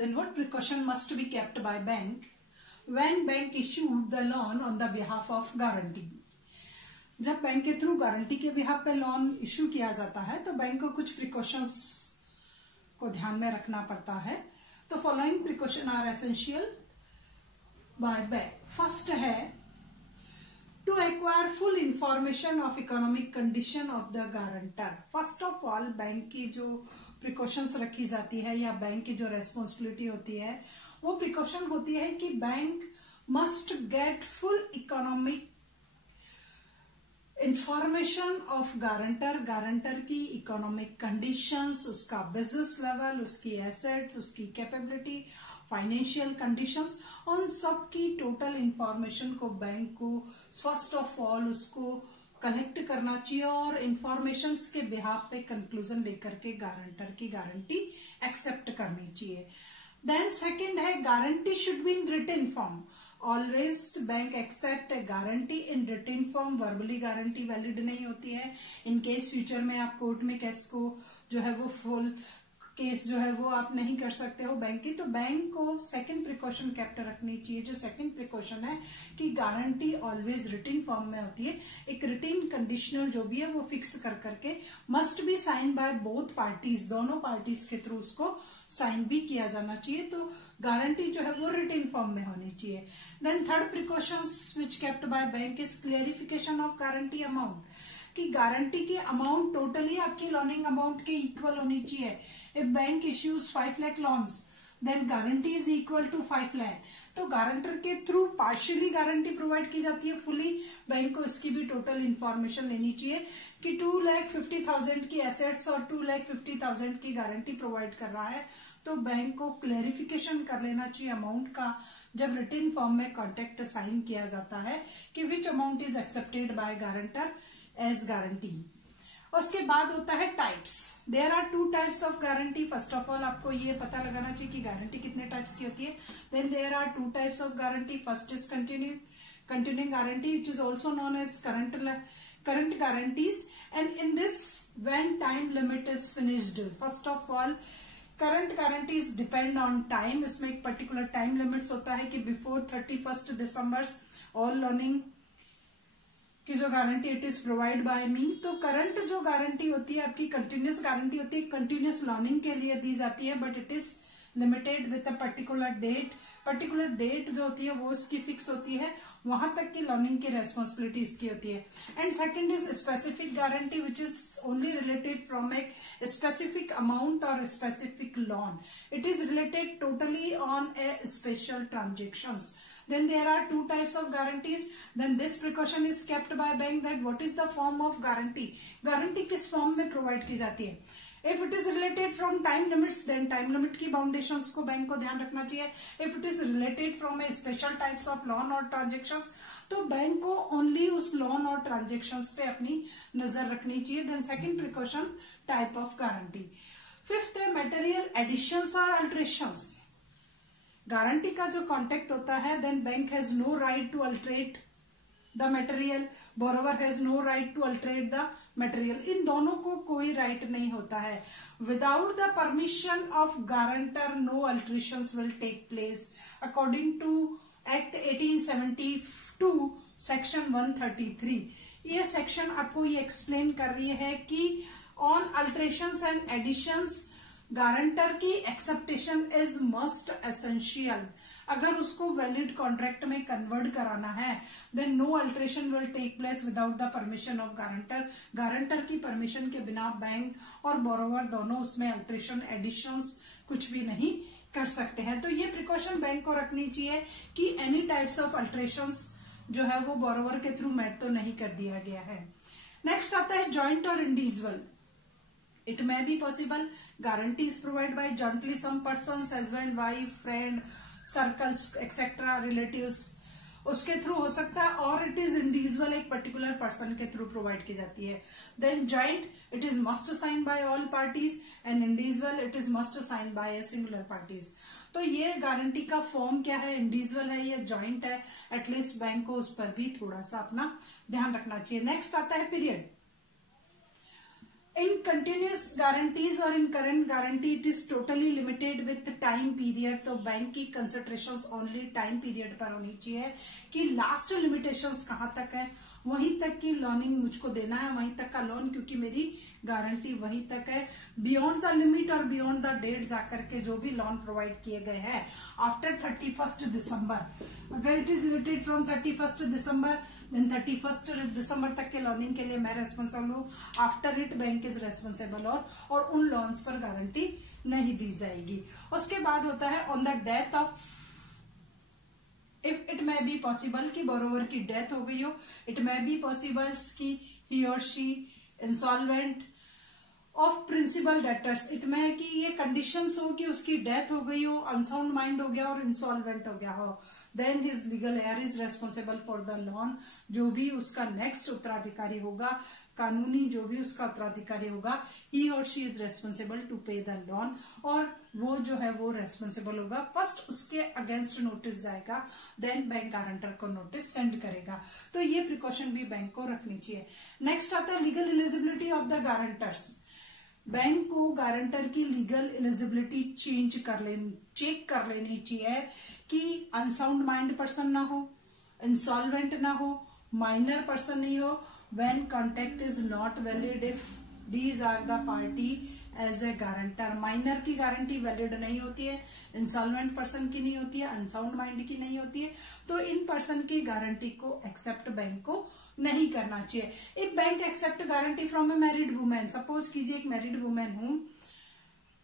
then what precaution must be kept by bank when bank issued the loan on the behalf of guarantee? जब bank के through guarantee के behalf पे loan issue किया जाता है तो बैंक को कुछ प्रिकॉशंस को ध्यान में रखना पड़ता है. तो following precaution are essential by bank. First है to acquire full information of economic condition of the guarantor. First of all bank की जो प्रिकॉशंस रखी जाती है या बैंक की जो रेस्पॉन्सिबिलिटी होती है वो प्रिकॉशन होती है कि bank must get full economic information of guarantor. Guarantor की इकोनॉमिक कंडीशंस, उसका बिजनेस लेवल, उसकी एसेट्स, उसकी कैपेबिलिटी, फाइनेंशियल कंडीशंस, उन सब की टोटल इंफॉर्मेशन को बैंक को फर्स्ट ऑफ ऑल उसको कलेक्ट करना चाहिए और इंफॉर्मेशन के बिहाफ पे कंक्लूजन लेकर के गारंटर की गारंटी एक्सेप्ट करनी चाहिए. देन सेकेंड है guarantee should be in written form. Always bank accept guarantee in written form. Verbally guarantee valid नहीं होती है. इन केस फ्यूचर में आप कोर्ट में केस को जो है वो फुल केस जो है वो आप नहीं कर सकते हो बैंक की. तो बैंक को सेकंड प्रिकॉशन कैप्ट रखनी चाहिए. जो सेकंड प्रिकॉशन है कि गारंटी ऑलवेज रिटन फॉर्म में होती है. एक रिटन कंडीशनल जो भी है वो फिक्स कर करके must be sign by both parties. दोनों पार्टीज के थ्रू उसको साइन भी किया जाना चाहिए. तो गारंटी जो है वो रिटन फॉर्म में होनी चाहिए. Then third precautions which kept by bank is clarification of guarantee amount. कि गारंटी की अमाउंट टोटली आपकी लोनिंग अमाउंट के इक्वल होनी चाहिए. If bank issues 5 lakh loans then guarantee is equal to 5 lakh. तो गारंटर के थ्रू पार्शियली गारंटी प्रोवाइड की जाती है. फुली बैंक को इसकी भी टोटल इंफॉर्मेशन लेनी चाहिए कि 2,50,000 की एसेट्स और 2,50,000 की गारंटी प्रोवाइड कर रहा है. तो बैंक को क्लैरिफिकेशन कर लेना चाहिए अमाउंट का जब रिटन फॉर्म में कॉन्ट्रैक्ट साइन किया जाता है कि which amount is accepted by guarantor as guarantee. उसके बाद होता है types. There are 2 types of guarantee. First of all आपको ये पता लगाना चाहिए कि गारंटी कितने टाइप्स की होती है. Then there are 2 types of guarantee. First is continuing guarantee which is also known as current guarantees. And in this when time limit is finished. First of all current guarantees depend on time. इसमें एक particular time limits होता है कि before 31 दिसंबर all learning की जो guarantee it is provide by me. तो current जो guarantee होती है आपकी कंटिन्यूस गारंटी होती है. कंटिन्यूस लर्निंग के लिए दी जाती है but it is limited with a particular date. Particular date जो होती है वो इसकी फिक्स होती है. वहां तक की लर्निंग की रेस्पॉन्सिबिलिटी इसकी होती है. And second is specific guarantee which is only related from a specific amount और specific loan. It is related totally on a special transactions. Then there are 2 types of guarantees. Then this precaution is kept by bank that what is the form of guarantee. Guarantee किस form में provide की जाती है. If it is related from time limits, then time limit की बाउंडेशंस को bank को ध्यान रखना चाहिए. If it is related from a special types of loan or transactions, तो बैंक को ओनली उस लोन और ट्रांजेक्शंस पे अपनी नजर रखनी चाहिए. Then second precaution type of guarantee. Fifth है material additions or alterations. Guarantee का जो कॉन्टेक्ट होता है then bank has no right to alterate the material. Borrower has no right to alterate the material. इन दोनों को कोई राइट नहीं होता है. Without the permission of guarantor no alterations will take place according to act 1872 section 133. ये section आपको ये एक्सप्लेन कर रही है कि on alterations and additions guarantor की एक्सेप्टेशन इज मस्ट एसेंशियल. अगर उसको वैलिड कॉन्ट्रैक्ट में कन्वर्ट कराना है then no alteration will take place without the permission of guarantor. Guarantor की परमिशन के बिना बैंक और बोरोवर दोनों उसमें अल्टरेशन एडिशंस कुछ भी नहीं कर सकते हैं. तो ये प्रिकॉशन बैंक को रखनी चाहिए कि एनी टाइप्स ऑफ अल्टरेशंस जो है वो बोरोवर के थ्रू मेट तो नहीं कर दिया गया है. नेक्स्ट आता है जॉइंट और individual. It may be possible guarantee is provided by jointly some persons, husband, wife, friend, circles, etc., relatives. उसके थ्रू हो सकता है और इट इज इंडिविजुअल एक पर्टिकुलर पर्सन के थ्रू प्रोवाइड की जाती है. Then joint it is must sign by all parties and individual it is must sign by a singular parties. तो ये गारंटी का फॉर्म क्या है, इंडिविजुअल है या जॉइंट है, एटलीस्ट बैंक को उस पर भी थोड़ा सा अपना ध्यान रखना चाहिए. नेक्स्ट आता है पीरियड. In continuous guarantees और in current guarantee it is totally limited with time period. तो बैंक की कंसिडरेशंस ओनली टाइम पीरियड पर होनी चाहिए कि लास्ट लिमिटेशंस कहाँ तक है, वहीं तक की लर्निंग मुझको देना है, वहीं तक का लोन, क्योंकि मेरी गारंटी वहीं तक है. बियॉन्ड द लिमिट और बियॉन्ड द डेट जाकर के जो भी लोन प्रोवाइड किए गए हैं आफ्टर 31st दिसंबर, अगर it is limited from 31st December then 31st December तक के लर्निंग के लिए मैं रेस्पॉन्सिबल हूँ. After it bank is responsible और उन लोन्स पर गारंटी नहीं दी जाएगी. उसके बाद होता है on the death of, if it may be possible कि बोरोवर की डेथ हो गई हो, इट मे बी पॉसिबल कि ही और she insolvent of principal debtors, it में कि ये कंडीशंस हो कि उसकी डेथ हो गई हो, अनसाउंड माइंड हो गया और इंसॉल्वेंट हो गया हो, then his legal heir is responsible for the loan. जो भी उसका नेक्स्ट उत्तराधिकारी होगा, कानूनी जो भी उसका उत्तराधिकारी होगा, ही और she is responsible to pay the loan, और वो जो है वो रेस्पॉन्सिबल होगा. फर्स्ट उसके अगेंस्ट नोटिस जाएगा, देन बैंक गारंटर को नोटिस सेंड करेगा. तो ये प्रिकॉशन भी बैंक को रखनी चाहिए. नेक्स्ट आता है legal eligibility of the guarantors. Bank को गारंटर की लीगल एलिजिबिलिटी चेक कर लेनी चाहिए कि अनसाउंड माइंड पर्सन ना हो, इंसॉल्वेंट ना हो, माइनर पर्सन नहीं हो, when contract is not valid if these are the party as a guarantor. Minor की गारंटी वैलिड नहीं होती है, इंसॉल्वेंट पर्सन की नहीं होती है, अनसाउंड माइंड की नहीं होती है. तो इन पर्सन की गारंटी को एक्सेप्ट बैंक को नहीं करना चाहिए. If bank accept guarantee from a married women, suppose कीजिए एक मैरिड वुमेन हूं,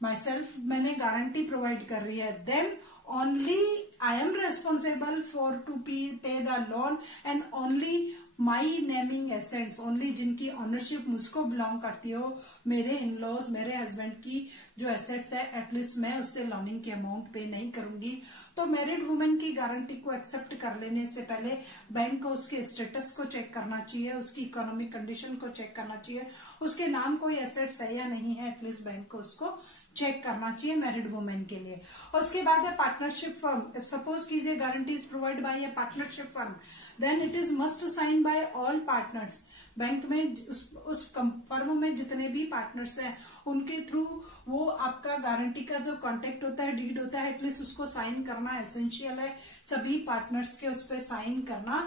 माई सेल्फ, मैंने गारंटी प्रोवाइड कर रही है, then only I am responsible for to pay the loan and only my naming assets, only जिनकी ownership मुझको belong करती हो, मेरे इन लॉज, मेरे हस्बैंड की जो एसेट्स है, एटलीस्ट मैं उससे लोनिंग की अमाउंट पे नहीं करूंगी. तो मैरिड वुमेन की गारंटी को एक्सेप्ट कर लेने से पहले बैंक को उसके स्टेटस को चेक करना चाहिए, उसकी इकोनॉमिक कंडीशन को चेक करना चाहिए, उसके नाम कोई एसेट्स है या नहीं है, एटलीस्ट बैंक को उसको चेक करना चाहिए मैरिड वुमेन के लिए. और उसके बाद है पार्टनरशिप फर्म. सपोज कीजिए guarantee is provide by a partnership firm, then it is must sign by all partners. Bank में उस फर्म में जितने भी पार्टनर्स हैं उनके थ्रू वो आपका गारंटी का जो कॉन्ट्रैक्ट होता है, डीड होता है, एटलीस्ट उसको साइन करना एसेंशियल है. सभी पार्टनर्स के उस पर साइन करना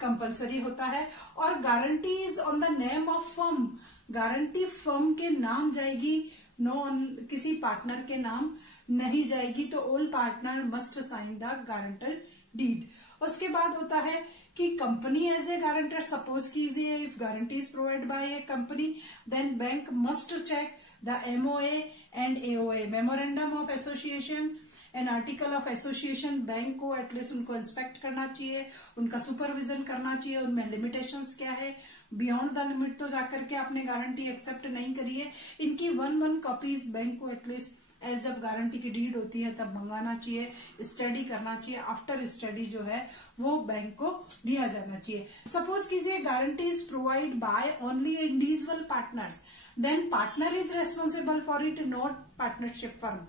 कंपलसरी होता है. और guarantee is on the name of firm, guarantee firm के नाम जाएगी, किसी पार्टनर के नाम नहीं जाएगी. तो all partner must sign the guarantor deed. उसके बाद होता है कि company as a guarantor, suppose कीजिए if guarantee is provide by a company, then bank must check the MOA and AOA, memorandum of association an article of association. Bank को at least उनको inspect करना चाहिए, उनका सुपरविजन करना चाहिए, उनमें limitations क्या है, बियॉन्ड द लिमिट तो जाकर के आपने गारंटी एक्सेप्ट नहीं करी है. इनकी 1 कॉपीज बैंक को एटलीस्ट एज जब गारंटी की डीड होती है तब मंगाना चाहिए, स्टडी करना चाहिए. आफ्टर स्टडी जो है वो बैंक को दिया जाना चाहिए. सपोज कीजिए guarantee is provide by only individual partners, then partner is responsible for it, not partnership firm.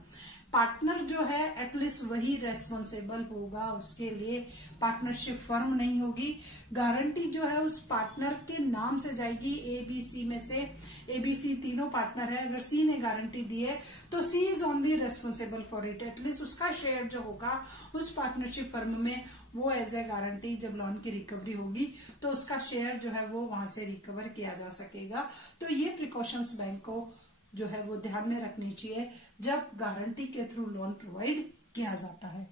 Partner जो है एटलीस्ट वही रेस्पॉन्सिबल होगा उसके लिए, पार्टनरशिप फर्म नहीं होगी. गारंटी जो है उस पार्टनर के नाम से जाएगी. ABC में से ABC तीनों पार्टनर है, अगर C ने गारंटी दी है तो C is only responsible for it. At least उसका शेयर जो होगा उस पार्टनरशिप फर्म में, वो एज ए गारंटी जब लोन की रिकवरी होगी तो उसका शेयर जो है वो वहां से रिकवर किया जा सकेगा. तो ये प्रिकॉशंस बैंक को जो है वो ध्यान में रखनी चाहिए जब गारंटी के थ्रू लोन प्रोवाइड किया जाता है.